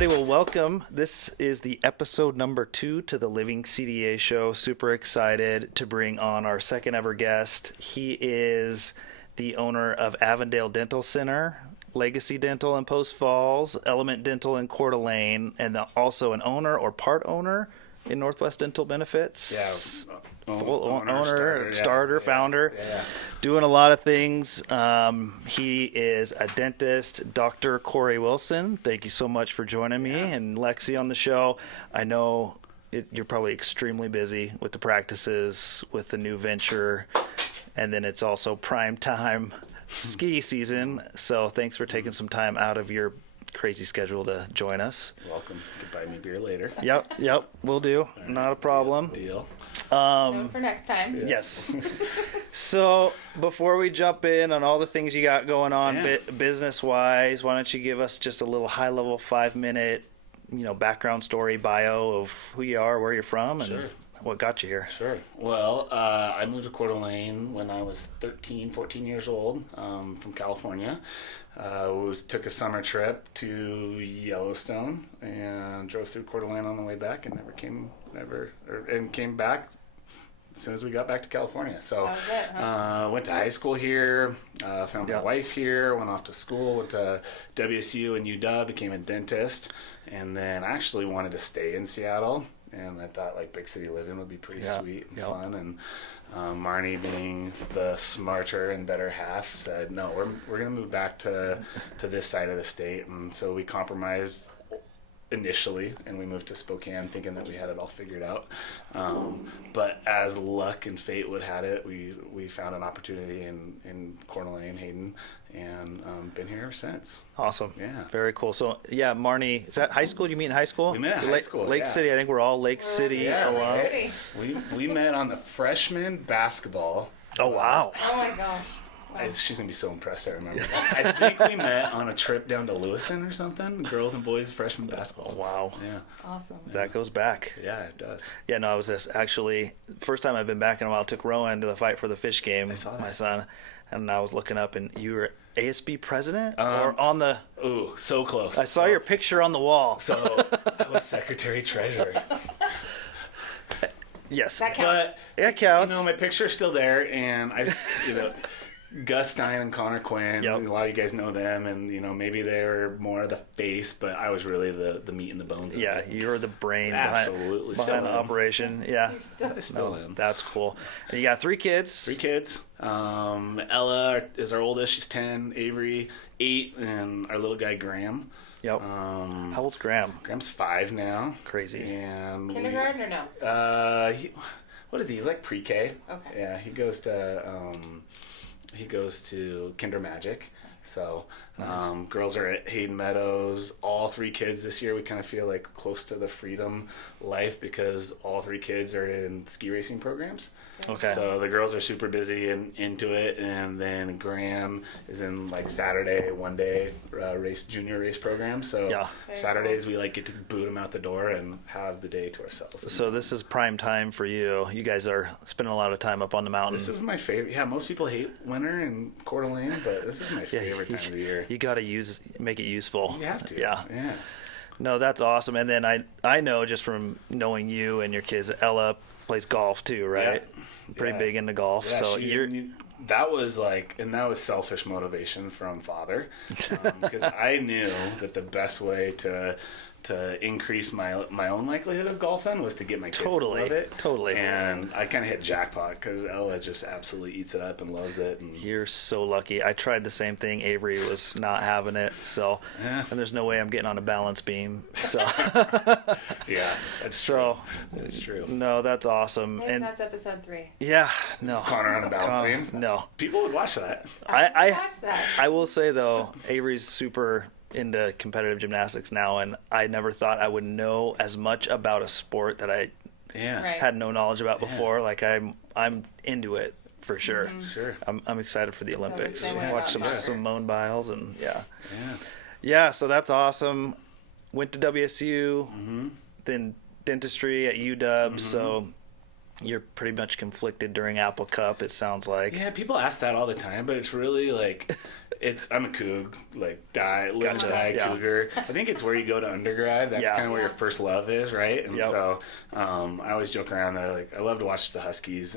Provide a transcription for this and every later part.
everybody. Well, welcome. This is the episode number 2 to the Living CDA show. Super excited to bring on our second ever guest. He is the owner of Avondale Dental Center, Legacy Dental in Post Falls, Element Dental in Coeur d'Alene, and also an owner or part owner in Northwest Dental Benefits. Yeah. Full owner, starter, founder, doing a lot of things. He is a dentist, Dr. Kory Wilson. Thank you so much for joining me and Lexi on the show. I know you're probably extremely busy with the practices, with the new venture, and then it's also prime time ski season. So thanks for taking some time out of your crazy schedule to join us. Welcome. You can buy me beer later. Yep, we'll do. Not a problem. Deal. For next time. Yes. So before we jump in on all the things you got going on business-wise, why don't you give us just a little high-level 5-minute, background story, bio of who you are, where you're from, and what got you here? Sure. Well, I moved to Coeur d'Alene when I was 14 years old from California. Took a summer trip to Yellowstone and drove through Coeur d'Alene on the way back and came back as soon as we got back to California. So went to high school here, found my wife here, went off to school, went to WSU and UW, became a dentist, and then actually wanted to stay in Seattle. And I thought big city living would be pretty sweet and fun. And Marnie, being the smarter and better half, said, no, we're going to move back to this side of the state. And so we compromised initially, and we moved to Spokane thinking that we had it all figured out. But as luck and fate would have it, we found an opportunity in Coeur d'Alene, Hayden, and been here ever since. Awesome. Yeah. Very cool. So, Marnie, is that high school? You meet in high school? We met in high school, Lake City. I think we're all Lake City alum. Lake City. We met on the freshman basketball. Oh, wow. Oh, my gosh. Wow. She's going to be so impressed I remember that. I think we met on a trip down to Lewiston or something, girls and boys freshman basketball. Wow. Yeah. Awesome. That goes back. Yeah, it does. Yeah, no, I was just actually, first time I've been back in a while, took Rowan to the Fight for the Fish game, I saw that. my son, and I was looking up, and you were ASB president or on the... Ooh, so close. I saw your picture on the wall. So I was secretary treasurer. Yes. That counts. But it counts. My picture's still there, and Gus Stein and Connor Quinn, a lot of you guys know them, and maybe they're more of the face, but I was really the meat and the bones of it. You're the brain Absolutely. behind the operation. Yeah. I still am. That's cool. And you got 3 kids. 3 kids. Ella is our oldest, she's 10, Avery 8, and our little guy Graham. Yep. How old's Graham? Graham's 5 now. Crazy. And kindergarten or no? What is he? He's like pre-K. Okay. Yeah, he goes to Kinder Magic. So Nice. girls are at Hayden Meadows. All 3 kids this year, we kind of feel like close to the freedom life because all 3 kids are in ski racing programs. Okay. So the girls are super busy and into it, and then Graham is in Saturday one day junior race program. So Saturdays we get to boot him out the door and have the day to ourselves. So this is prime time for you. You guys are spending a lot of time up on the mountain. This is my favorite. Yeah, most people hate winter in Coeur d'Alene, but this is my favorite time of the year. You got to make it useful. You have to. Yeah. Yeah. No, that's awesome. And then I know just from knowing you and your kids, Ella plays golf too, right? Yeah. Pretty big into golf. Yeah, so that was selfish motivation from father, because I knew that the best way to increase my own likelihood of golfing was to get my kids to love it. Totally. And I kind of hit jackpot because Ella just absolutely eats it up and loves it. And you're so lucky. I tried the same thing. Avery was not having it. So, and there's no way I'm getting on a balance beam. So, yeah, that's true. That's true. No, that's awesome. Maybe and that's episode 3. Yeah, no. Connor on a balance beam? No. People would watch that. I watch that. I will say though, Avery's super into competitive gymnastics now, and I never thought I would know as much about a sport that I had no knowledge about before. Like I'm into it for sure. Mm-hmm. Sure. I'm excited for the Olympics. Watch some Simone Biles and so that's awesome. Went to WSU, then dentistry at UW. So you're pretty much conflicted during Apple Cup, it sounds like. Yeah, people ask that all the time, but it's really I'm a coug, like live and Gotcha. die Yeah. cougar. I think it's where you go to undergrad. That's Yeah. kind of where your first love is, right? And Yep. so I always joke around that like I love to watch the Huskies,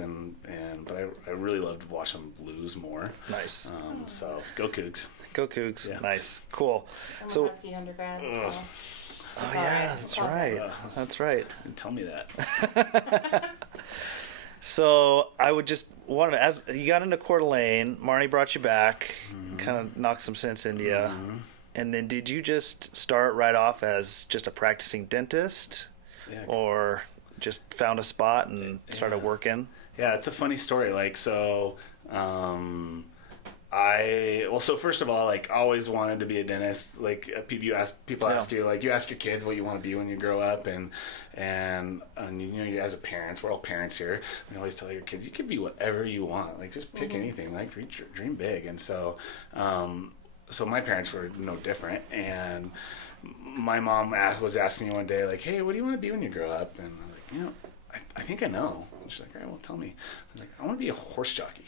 but I really love to watch them lose more. Nice. So go Cougs. Go Cougs. Yeah. Nice. Cool. I'm So, a Husky undergrad, so. oh yeah, that's right. That's right. Tell me that. So I would just want to, as you got into Coeur d'Alene, Marnie brought you back, kind of knocked some sense into you. And then did you just start right off as just a practicing dentist, Yeah. or just found a spot and started working? Yeah, it's a funny story. Like, so, so first of all, like, always wanted to be a dentist. Like, people ask you, like, you ask your kids what you want to be when you grow up, and you know, you as a parent, we're all parents here. We always tell your kids, you can be whatever you want. Like, just pick anything. Like, dream big. And so, so my parents were no different, and my mom was asking me one day, like, hey, what do you want to be when you grow up? And I'm like, you know, I think I know. And she's like, all right, well, tell me. I was like, I want to be a horse jockey.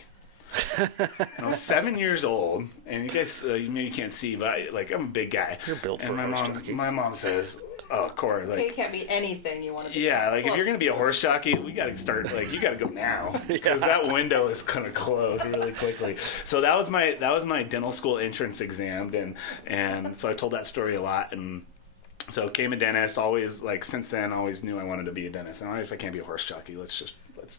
I was 7 years old, and you guys, you can't see, but I'm a big guy. You're built for and a horse jockey. My mom says, "Oh, Cory, You can't be anything you want to be. yeah, like if you're gonna be a horse jockey, we gotta start. Like you gotta go now because that window is gonna close really quickly." So that was my dental school entrance exam, and so I told that story a lot, and so came a dentist. Always since then, always knew I wanted to be a dentist. And if I can't be a horse jockey, let's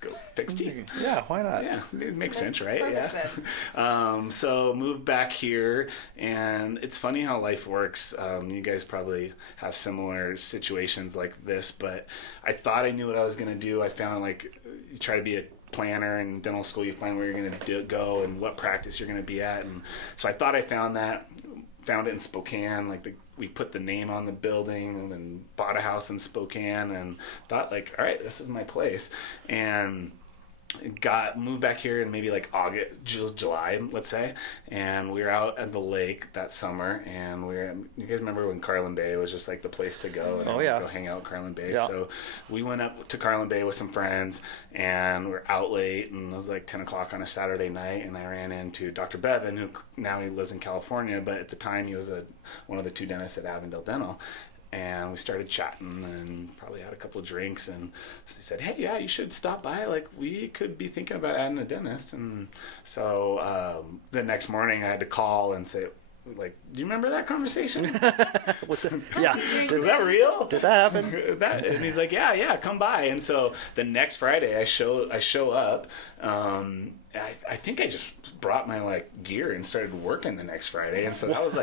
go fix teeth. Yeah, why not? Yeah, it makes sense, right? Perfect Yeah. sense. So moved back here, and it's funny how life works. You guys probably have similar situations like this, but I thought I knew what I was going to do. I found you try to be a planner in dental school, you find where you're going to go and what practice you're going to be at. And so I thought I found it in Spokane, we put the name on the building and then bought a house in Spokane and thought all right, this is my place. And moved back here in maybe August, July, let's say, and we were out at the lake that summer, and you guys remember when Carlin Bay was just the place to go and go hang out at Carlin Bay. Yeah. So we went up to Carlin Bay with some friends, and we're out late, and it was 10 o'clock on a Saturday night, and I ran into Dr. Bevan, who now he lives in California, but at the time he was one of the 2 dentists at Avondale Dental. And we started chatting and probably had a couple of drinks, and he said, hey, yeah, you should stop by. We could be thinking about adding a dentist. And so the next morning I had to call and say, do you remember that conversation? Was it? Yeah. Is that real? Did that happen? And he's like, yeah, come by. And so the next Friday I show up. I think I just brought my gear and started working the next Friday. And so that was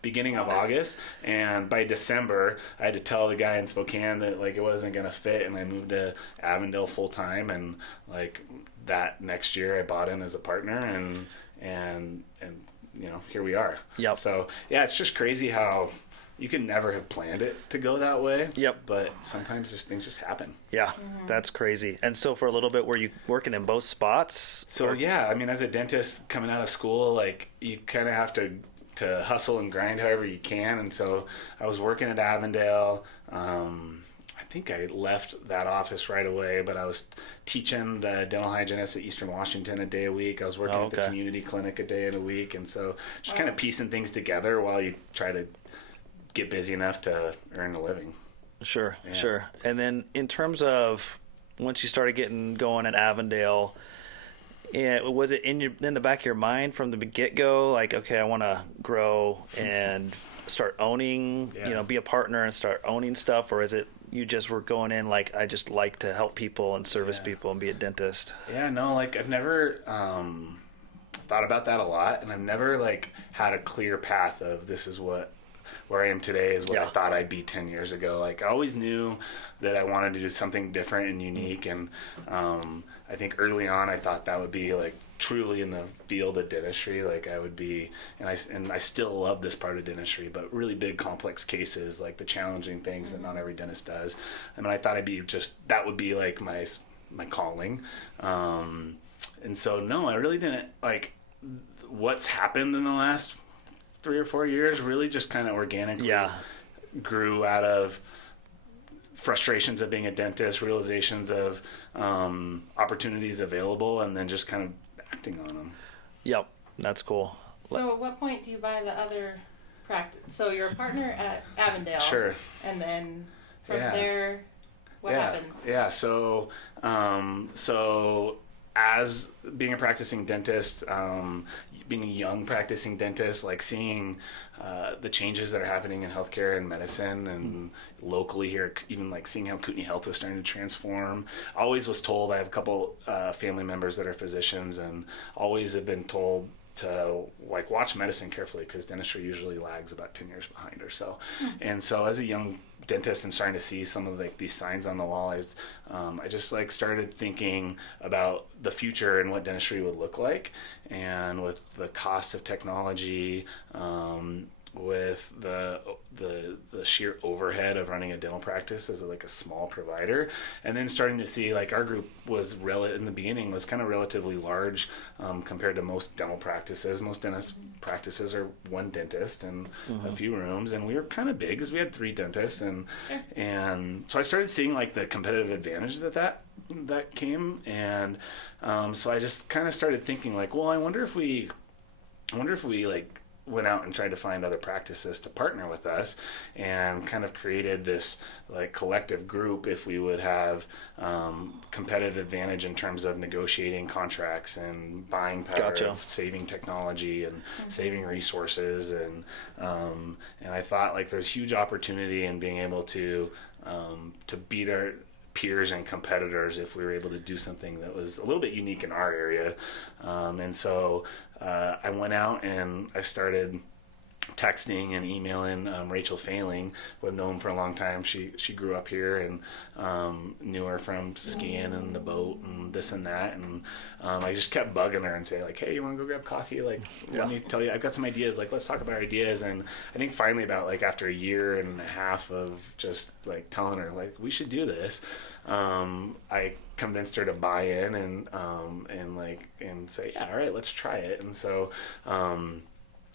beginning of August. And by December, I had to tell the guy in Spokane that it wasn't going to fit. And I moved to Avondale full time. And that next year I bought in as a partner, and here we are. Yep. So yeah, it's just crazy how you could never have planned it to go that way. Yep. But sometimes things just happen. Yeah, that's crazy. And so for a little bit, were you working in both spots? So yeah, I mean, as a dentist coming out of school, you kind of have to hustle and grind however you can. And so I was working at Avondale. I think I left that office right away, but I was teaching the dental hygienist at Eastern Washington a day a week. I was working at the community clinic a day in a week. And so just kind of piecing things together while you try to get busy enough to earn a living. Sure. And then in terms of once you started getting going at Avondale, was it in the back of your mind from the get-go, okay, I want to grow and start owning, be a partner and start owning stuff? Or is it you just were going in I just like to help people and service people and be a dentist? Yeah, no, I've never thought about that a lot, and I've never had a clear path of this is where I am today is what I thought I'd be 10 years ago. I always knew that I wanted to do something different and unique, and I think early on I thought that would be truly in the field of dentistry. I would be, and I still love this part of dentistry, but really big complex cases, the challenging things that not every dentist does. I mean, I thought that would be my calling. And so no, I really didn't what's happened in the last 3 or 4 years really just kind of organically grew out of frustrations of being a dentist, realizations of opportunities available, and then just kind of acting on them. Yep, that's cool. So at what point do you buy the other practice? So you're a partner at Avondale. Sure. And then from Yeah. there, what happens? Yeah. So as being a practicing dentist, being a young practicing dentist, like seeing the changes that are happening in healthcare and medicine and locally here, even like seeing how Kootenai Health is starting to transform. Always was told, I have a couple family members that are physicians, and always have been told to like watch medicine carefully because dentistry usually lags about 10 years behind or so. And so as a young dentist and starting to see some of like these signs on the wall, I just like started thinking about the future and what dentistry would look like, and with the cost of technology, with the sheer overhead of running a dental practice as like a small provider, and then starting to see like our group was in the beginning was kind of relatively large compared to most dental practices. Most dentist practices are one dentist and a few rooms, and we were kind of big because we had 3 dentists, and so I started seeing like the competitive advantage that came, and so I just kind of started thinking like, well, I wonder if we like went out and tried to find other practices to partner with us, and kind of created this like collective group if we would have competitive advantage in terms of negotiating contracts and buying power, of saving technology and saving resources, and I thought like there's huge opportunity in being able to beat our peers and competitors if we were able to do something that was a little bit unique in our area. And so I went out and I started texting and emailing Rachel Failing, who I've known for a long time. She grew up here, and knew her from skiing and the boat and this and that, and I just kept bugging her and say like, hey, you want to go grab coffee? Like, let me tell you, I've got some ideas, like let's talk about our ideas. And I think finally about like after a year and a half of just like telling her like we should do this, I convinced her to buy in and say, yeah, all right, let's try it. And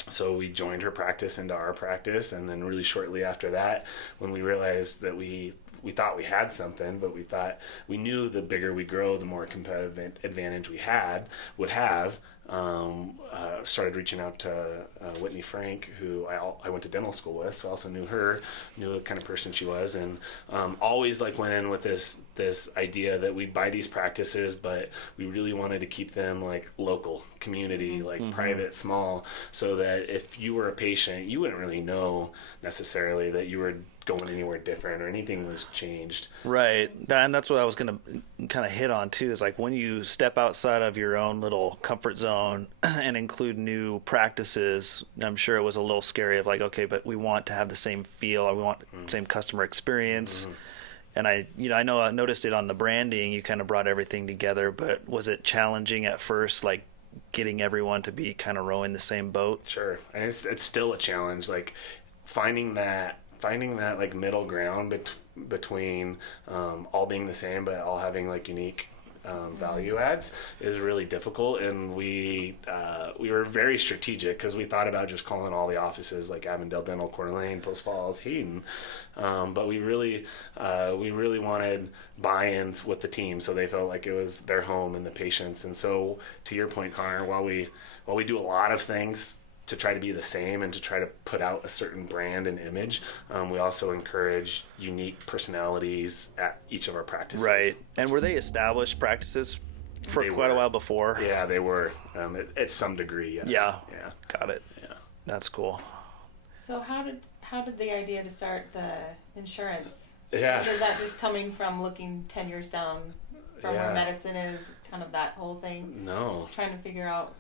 so we joined her practice into our practice, and then really shortly after that, when we realized that we thought we had something, but we knew the bigger we grow, the more competitive advantage we would have. Started reaching out to Whitney Frank, who I went to dental school with, so I also knew the kind of person she was, and always like went in with this idea that we'd buy these practices, but we really wanted to keep them like local, community, like private, small, so that if you were a patient, you wouldn't really know necessarily that you were going anywhere different or anything was changed. Right. And that's what I was going to kind of hit on too, is like when you step outside of your own little comfort zone and include new practices, I'm sure it was a little scary of like, okay, but we want to have the same feel, or we want the same customer experience. And I noticed it on the branding, you kind of brought everything together, but was it challenging at first, like getting everyone to be kind of rowing the same boat? Sure. And it's still a challenge, like finding that like middle ground between all being the same but all having like unique value adds is really difficult. And we were very strategic because we thought about just calling all the offices like Avondale Dental, Coeur d'Alene, Post Falls, Hayden, but we really wanted buy-in with the team, so they felt like it was their home and the patients. And so to your point, Connor, while we do a lot of things to try to be the same and to try to put out a certain brand and image, we also encourage unique personalities at each of our practices. Right. And were they established practices for quite a while before? Yeah, they were. At some degree, yes. Yeah. Got it. Yeah. That's cool. So how did the idea to start the insurance? Yeah. Is that just coming from looking 10 years down from where medicine is, kind of that whole thing? No. Trying to figure out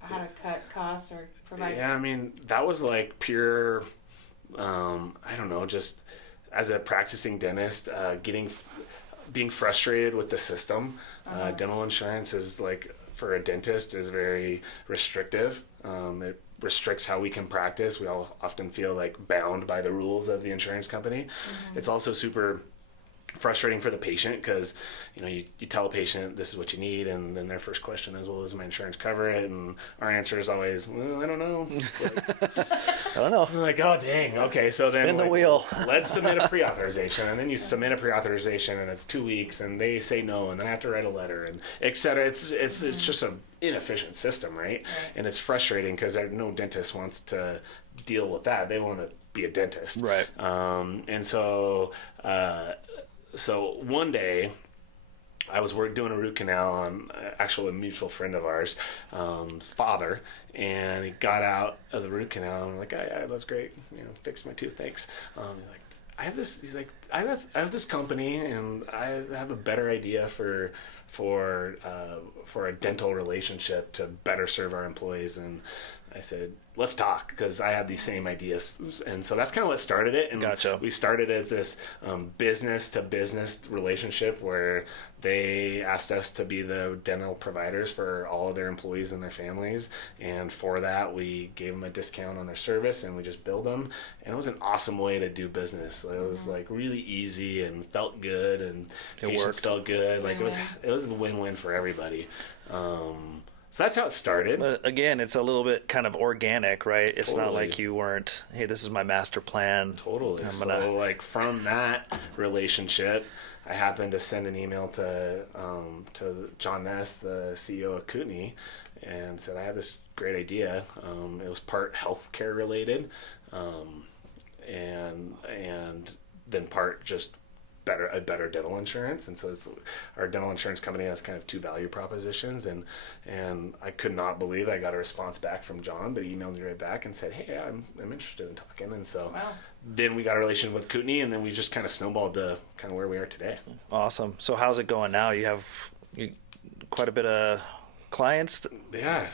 how to cut costs or provide. Yeah, I mean, that was like pure, I don't know, just as a practicing dentist, being frustrated with the system. Dental insurance is like, for a dentist, is very restrictive. It restricts how we can practice. We all often feel like bound by the rules of the insurance company. It's also super frustrating for the patient because, you tell a patient this is what you need, and then their first question is, well, does my insurance cover it? And our answer is always, well, I don't know. I don't know. I'm like, oh, dang. Okay, so Spin then the wheel. Let's submit a pre-authorization, and then you submit a pre-authorization, and it's 2 weeks, and they say no, and then I have to write a letter, and et cetera. It's just an inefficient system, right? And it's frustrating because no dentist wants to deal with that. They want to be a dentist, Right? And so one day, I was doing a root canal on actually a mutual friend of ours, his father, and he got out of the root canal, and I'm like, yeah, that's great, fixed my tooth, thanks. He's like, I have this. He's like, I have this company, and I have a better idea for a dental relationship to better serve our employees. And I said, let's talk, because I had these same ideas. And so that's kind of what started it. And Gotcha. We started at this business to business relationship where they asked us to be the dental providers for all of their employees and their families. And for that, we gave them a discount on their service, and we just billed them. And it was an awesome way to do business. It was like really easy and felt good, and patients felt good. Like it was a win-win for everybody. So that's how it started. But again, it's a little bit kind of organic, right? It's not like you weren't, hey, this is my master plan. Totally. So like from that relationship, I happened to send an email to John Ness, the CEO of Kootenai, and said, I have this great idea. It was part healthcare related, and then part just a better dental insurance. And so our dental insurance company has kind of two value propositions, and I could not believe I got a response back from John, but he emailed me right back and said, hey, I'm interested in talking. And so then we got a relation with Kootenai, and then we just kind of snowballed to kind of where we are today. Awesome. So how's it going now? You have quite a bit of clients? Yeah.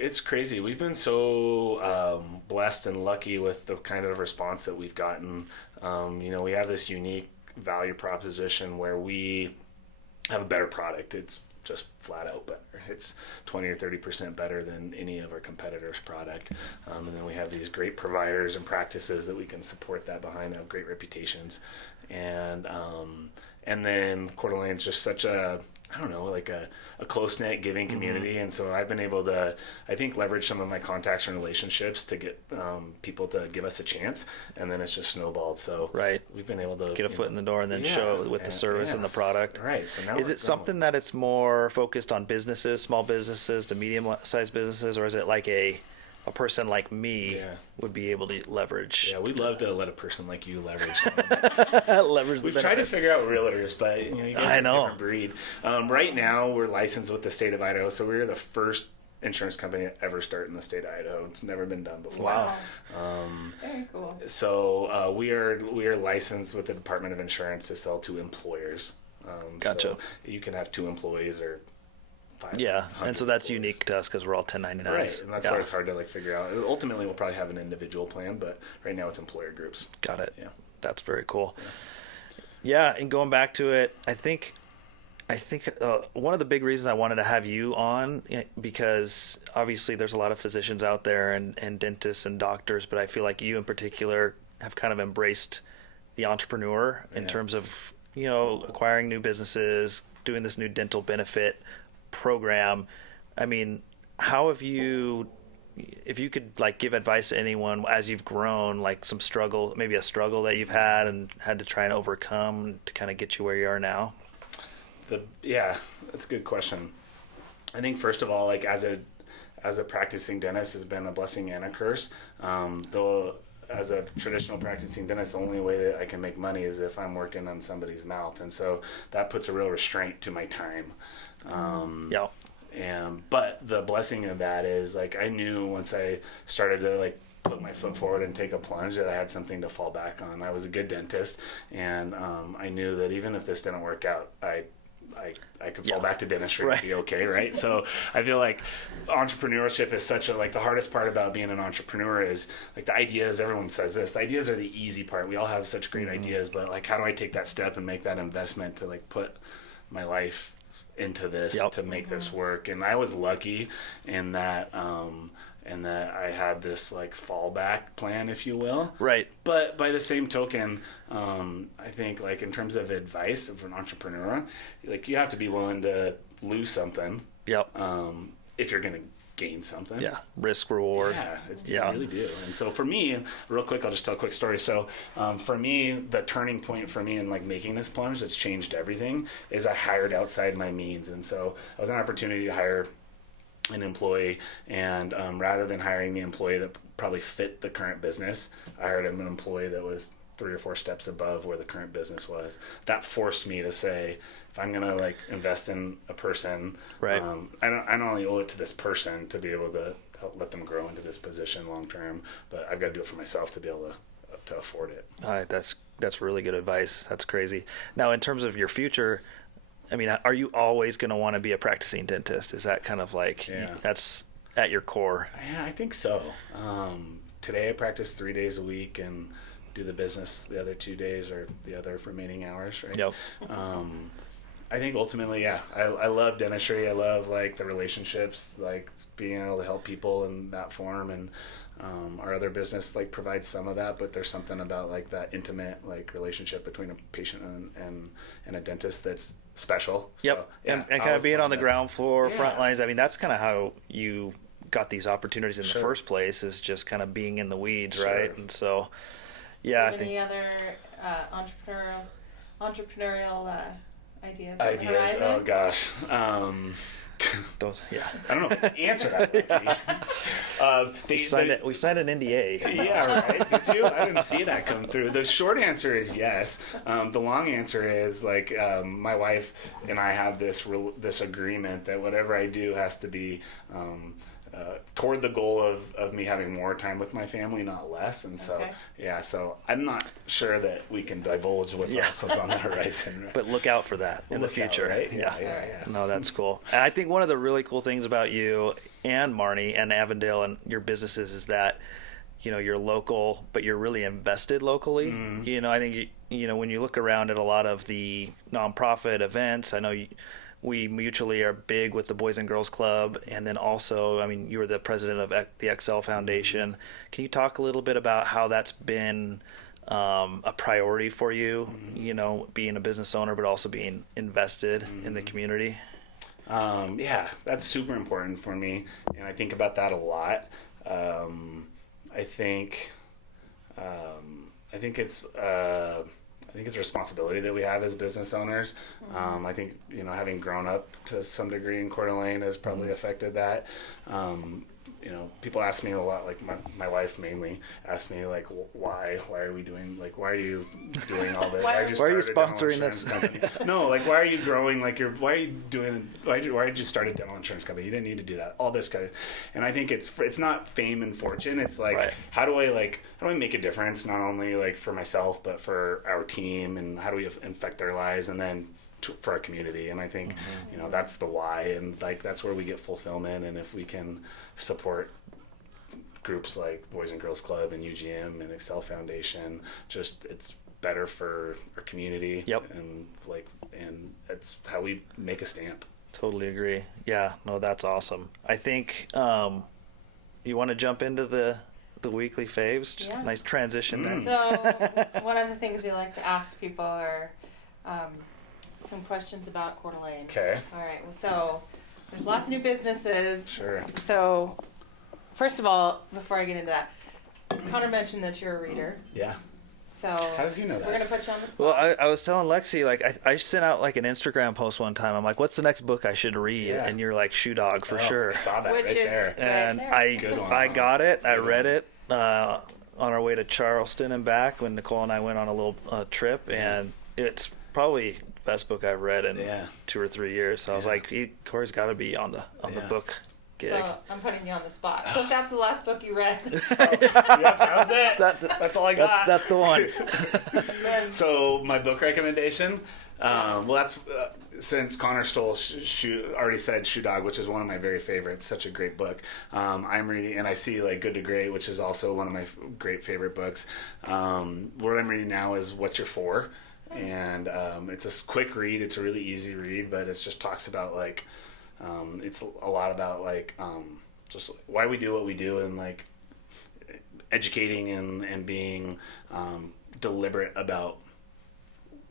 It's crazy. We've been so blessed and lucky with the kind of response that we've gotten. We have this unique value proposition where we have a better product. It's just flat out better. It's 20 or 30% better than any of our competitors' product. And then we have these great providers and practices that we can support that behind, that have great reputations. And then Coeur d'Alene's just such a close-knit giving community. And so I've been able to, I think, leverage some of my contacts and relationships to get people to give us a chance, and then it's just snowballed. So we've been able to get a foot in the door and then show with the service and the product. Right. So now is it something that it's more focused on businesses, small businesses to medium-sized businesses, or is it like a person like me would be able to leverage? Yeah, we'd love to let a person like you leverage. Leverage the We've benefits. tried to figure out realtors, but you guys are a different breed. Right now, we're licensed with the state of Idaho, so we're the first insurance company to ever start in the state of Idaho. It's never been done before. Wow. Very cool. So we are licensed with the Department of Insurance to sell to employers. Gotcha. So you can have 2 employees or 500 and so that's employees. Unique to us because we're all 1099s. Right, and that's why it's hard to figure out. Ultimately, we'll probably have an individual plan, but right now it's employer groups. Got it. Yeah. That's very cool. Yeah, and going back to it, I think one of the big reasons I wanted to have you on, because obviously there's a lot of physicians out there and dentists and doctors, but I feel like you in particular have kind of embraced the entrepreneur in terms of, acquiring new businesses, doing this new dental benefit program. I mean, how have you, if you could give advice to anyone as you've grown, some struggle, maybe a struggle that you've had and had to try and overcome to kind of get you where you are now? That's a good question. I think first of all, as a practicing dentist has been a blessing and a curse. Though as a traditional practicing dentist, the only way that I can make money is if I'm working on somebody's mouth, and so that puts a real restraint to my time. But the blessing of that is I knew once I started to put my foot forward and take a plunge that I had something to fall back on. I was a good dentist, and I knew that even if this didn't work out, I could fall back to dentistry and be okay, right? So I feel like entrepreneurship is such the hardest part about being an entrepreneur is the ideas. Everyone says this. The ideas are the easy part. We all have such great ideas, but how do I take that step and make that investment to put my life into this to make this work? And I was lucky in that and that I had this like fallback plan, if you will. Right. But by the same token, I think like in terms of advice of an entrepreneur, like you have to be willing to lose something. Yep. If you're going to gain something. Yeah. Risk reward. You really do. And so for me, real quick, I'll just tell a quick story. So for me, the turning point for me in like making this plunge that's changed everything is I hired outside my means. And so I was an opportunity to hire an employee, and rather than hiring the employee that probably fit the current business, I hired an employee that was 3 or 4 steps above where the current business was. That forced me to say, if I'm gonna like invest in a person, right. I not only owe it to this person to be able to help let them grow into this position long term, but I've got to do it for myself to be able to afford it. All right, that's really good advice. That's crazy. Now, in terms of your future, I mean, are you always going to want to be a practicing dentist? Is that kind of like that's at your core? Yeah, I think so. Today I practice 3 days a week and do the business the other 2 days or the other remaining hours, right? Yep. I think ultimately, I love dentistry. I love like the relationships, like being able to help people in that form, and our other business like provides some of that, but there's something about like that intimate like relationship between a patient and a dentist that's special. Yep. So, and kind of being on the ground floor, front lines. I mean, that's kind of how you got these opportunities in the first place, is just kind of being in the weeds, right? And so, I think. Any other entrepreneurial ideas on the horizon? Oh gosh. Those, I don't know if the answer that. We signed an NDA. Yeah, right. Did you? I didn't see that come through. The short answer is yes. The long answer is like my wife and I have this agreement that whatever I do has to be toward the goal of me having more time with my family, not less. And so, so I'm not sure that we can divulge what's on the horizon. Right? But look out for that in the future. Right? Yeah. No, that's cool. And I think one of the really cool things about you and Marnie and Avondale and your businesses is that, you know, you're local, but you're really invested locally. Mm-hmm. You know, I think, when you look around at a lot of the nonprofit events, I know we mutually are big with the Boys and Girls Club, and then also, I mean, you were the president of the Excel Foundation. Can you talk a little bit about how that's been a priority for you, being a business owner, but also being invested in the community? That's super important for me, and I think about that a lot. I think it's a responsibility that we have as business owners. I think, having grown up to some degree in Coeur d'Alene has probably affected that. People ask me a lot, like my wife mainly asks me, like, why are we doing, like, why are you doing all this? Why are you sponsoring this? No, like, why are you growing, like, why did you start a dental insurance company? You didn't need to do that. All this kind of, and I think it's not fame and fortune. It's like, how do I make a difference, not only like for myself, but for our team, and how do we affect their lives, and then for our community. And I think, that's the why, and like, that's where we get fulfillment. And if we can support groups like Boys and Girls Club and UGM and Excel Foundation, just, it's better for our community. Yep. And it's how we make a stamp. Totally agree. Yeah, no, that's awesome. I think, you want to jump into the weekly faves? Just nice transition there. So one of the things we like to ask people are some questions about Coeur d'Alene. Okay. All right. So there's lots of new businesses. Sure. So first of all, before I get into that, Connor mentioned that you're a reader. Yeah. So how does he know that? We're gonna put you on the spot. Well, I was telling Lexi, like, I sent out like an Instagram post one time. I'm like, what's the next book I should read? Yeah. And you're like, Shoe Dog for sure. I saw that. Which right is there. And I got it. I read it on our way to Charleston and back when Nicole and I went on a little trip, and it's probably the best book I've read in 2 or 3 years. So I was like, Kory's got to be on the book gig. So I'm putting you on the spot. So if that's the last book you read. That was it. That's all I got. That's the one. So my book recommendation. That's since Connor already said Shoe Dog, which is one of my very favorites. Such a great book. I'm reading, and I see like Good to Great, which is also one of my great favorite books. What I'm reading now is What's Your For? And it's a quick read. It's a really easy read, but it just talks about like it's a lot about like just why we do what we do, and like educating and being deliberate about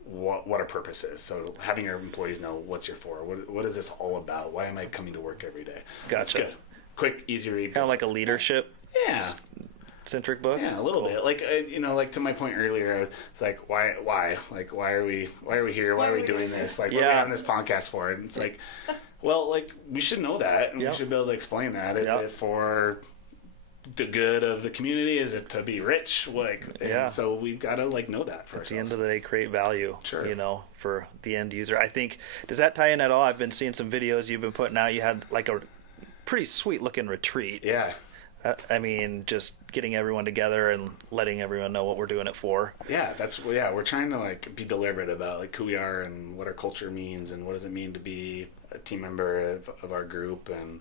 what our purpose is. So having your employees know what's your for, what is this all about? Why am I coming to work every day? That's Gotcha. good. Quick, easy read. Kind of like a leadership Yeah. centric book. Yeah, a little bit. Like like to my point earlier, it's like why? Like why are we here? Why are we doing this? Like what are we on this podcast for? And it's like, well, like we should know that, and we should be able to explain that. Is it for the good of the community? Is it to be rich? And so we've got to like know that for At the end ourselves. of the day, create value. Sure. For the end user. I think, does that tie in at all? I've been seeing some videos you've been putting out. You had like a pretty sweet looking retreat. Yeah. I mean, just getting everyone together and letting everyone know what we're doing it for. Yeah, we're trying to like be deliberate about like who we are and what our culture means and what does it mean to be a team member of our group. And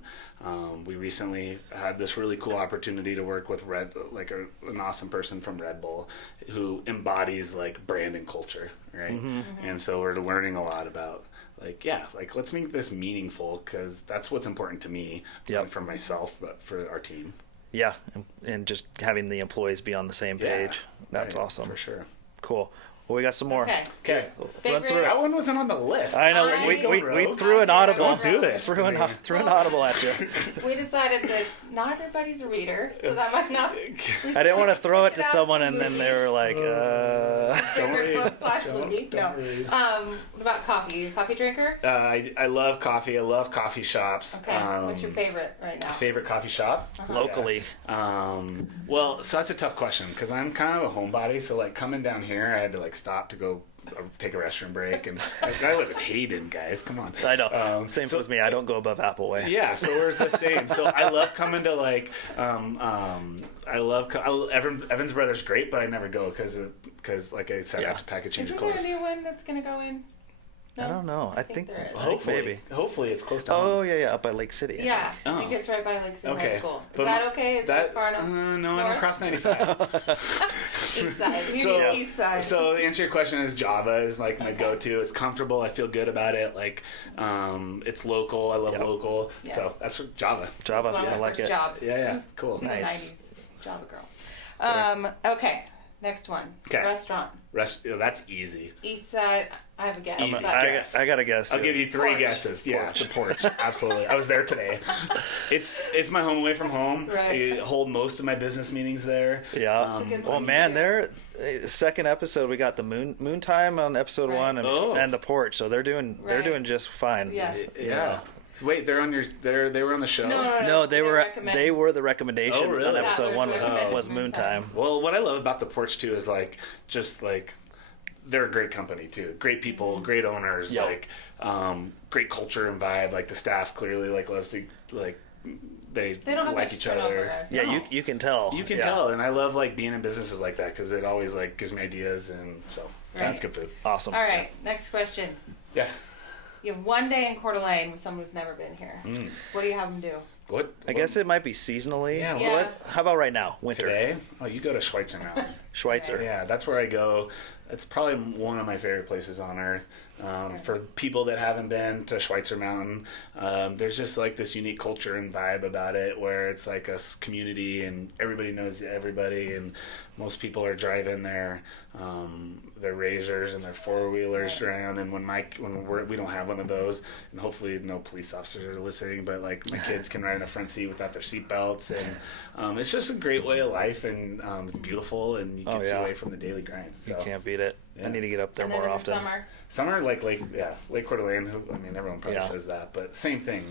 we recently had this really cool opportunity to work with an awesome person from Red Bull who embodies like brand and culture, right? Mm-hmm. And so we're learning a lot about let's make this meaningful, because that's what's important to me, for myself, but for our team. Yeah, and just having the employees be on the same page. That's awesome. For sure. Cool. Well, we got some more. Okay. Run through it. That one wasn't on the list. I know. We threw an audible. Don't do this. Threw an audible at you. We decided that not everybody's a reader, so that might not. I didn't want to throw it to someone and then they were like, Favorite book / movie? No. What about coffee? You a coffee drinker? I love coffee. I love coffee shops. Okay. What's your favorite right now? Favorite coffee shop? Locally. Well, so that's a tough question, because I'm kind of a homebody. So like coming down here, I had to like stop to go take a restroom break, and I live in Hayden, guys. Come on. I know. Same with me. I don't go above Appleway. Yeah, so we're the same. So I love coming to like Evans Brothers, great, but I never go because like I said, I have to pack a change of clothes. Isn't there a new one that's gonna go in? No? I don't know. I think there is. Hopefully it's close to Oh home. yeah, up by Lake City. Yeah, I think it's right by Lake City High School. Is But that okay? Is that Barnum? No, I'm across 95. East side. East side. So the answer to your question is Java is like my go-to. It's comfortable. I feel good about it. Like, it's local. I love local. Yes. So that's Java. Java. One of I my like first it. jobs. Yeah. Cool. In Nice. the 90s. Java girl. Okay. Next one. Okay. Restaurant. That's easy. East side. I have a guess. Easy. I got a guess. I'll too. give you three Porch. guesses. Yeah, the porch. Absolutely. I was there today. It's my home away from home. Right. I hold most of my business meetings there. Yeah. It's a good Well, place man, to second episode we got the moon time on episode 1 and the porch, so they're doing just fine. Yes. Yeah. Wait, they were on the show? No, they were the recommendation Oh, really? on episode Settlers 1 recommended was moon time. Well, what I love about the porch too is like they're a great company too. Great people, great owners, great culture and vibe. Like the staff clearly loves to they don't have like much each other. turnover. Yeah, No. you can tell. You can tell, and I love being in businesses like that because it always gives me ideas, and so that's good food. Awesome. All right. Next question. Yeah. You have one day in Coeur d'Alene with someone who's never been here. What do you have them do? What? I guess it might be seasonally. Yeah. Yeah. How about right now? Winter. Today? Oh, you go to Schweitzer Mountain. Schweitzer. Yeah, that's where I go. It's probably one of my favorite places on earth. For people that haven't been to Schweitzer Mountain, there's just this unique culture and vibe about it where it's like a community and everybody knows everybody, and most people are driving their Razors and their four-wheelers around. And we don't have one of those, and hopefully no police officers are listening, but my kids can ride in the front seat without their seatbelts, and it's just a great way of life, and it's beautiful, and you can see away from the daily grind. So. You can't beat it. Yeah. I need to get up there And then more in the often. summer? Lake Coeur d'Alene. I mean, everyone probably says that, but same thing.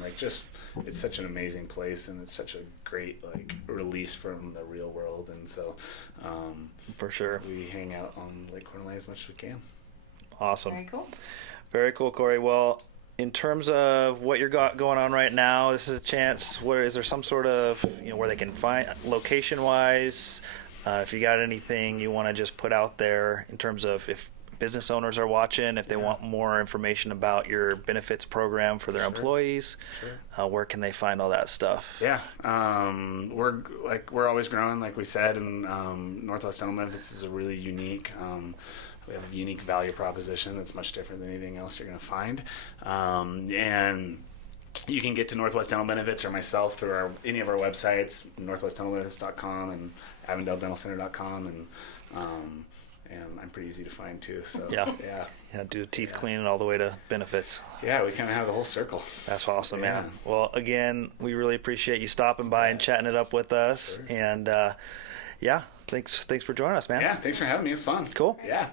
It's such an amazing place, and it's such a great release from the real world, and so For sure. we hang out on Lake Coeur d'Alene as much as we can. Awesome. Very cool. Very cool, Kory. Well, in terms of what you're got going on right now, this is a chance. Is there some sort of where they can find location-wise? If you got anything you want to just put out there in terms of if business owners are watching, if they want more information about your benefits program for their employees, where can they find all that stuff? Yeah, we're always growing, like we said, and Northwest Dental Memphis is a really unique. We have a unique value proposition that's much different than anything else you're going to find, and you can get to Northwest Dental Benefits or myself through any of our websites, northwestdentalbenefits.com and avondaledentalcenter.com, and I'm pretty easy to find too. So yeah, yeah, do teeth cleaning all the way to benefits. Yeah, we kind of have the whole circle. That's awesome, Yeah. man. Well, again, we really appreciate you stopping by and chatting it up with us. Sure. And yeah, thanks for joining us, man. Yeah, thanks for having me. It was fun. Cool. Yeah.